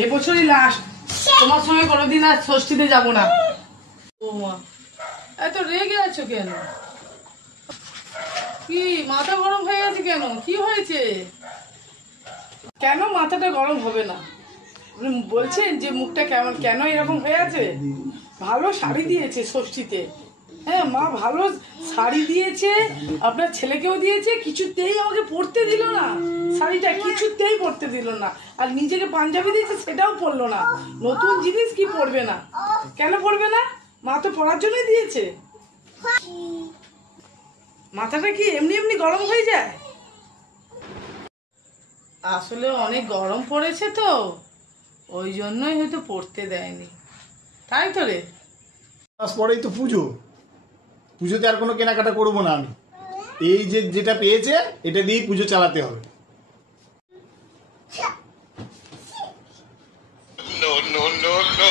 এই বছরই লাস্ট, তোমার সঙ্গে কোনোদিন আর ষষ্ঠীতে যাবো না। ও মা, এত রেগে আছো কেন? কি মাথা গরম হয়ে গেছে কেন? কি হয়েছে? কেন মাথাটা গরম হবে না? বলছেন যে মুখটা কেমন, কেন এরকম হয়ে আছে? ভালো শাড়ি দিয়েছে ষষ্ঠীতে, হ্যাঁ মা ভালো শাড়ি দিয়েছে, আপনার ছেলেকেও দিয়েছে, কিছুতেই আমাকে পরতে দিল না শাড়িটা, কিছুতেই পরতে দিল না। আর নিজেকে পাঞ্জাবি দিয়েছে, সেটাও পরলো না। নতুন জিনিস কি পরবে না? কেন পরবে না? মা তো পরার জন্যই দিয়েছে। মাথাটা কি এমনি এমনি গরম হয়ে যায়? আসলে অনেক গরম পড়েছে তো, ওই জন্যই হয়তো পড়তে দেয়নি, তাই তো রে। মাস পরেই তো পুজো, পুজোতে আর কোনো কেনাকাটা করবো না আমি। এই যে যেটা পেয়েছে এটা দিয়েই পুজো চালাতে হবে। No, no, no, no.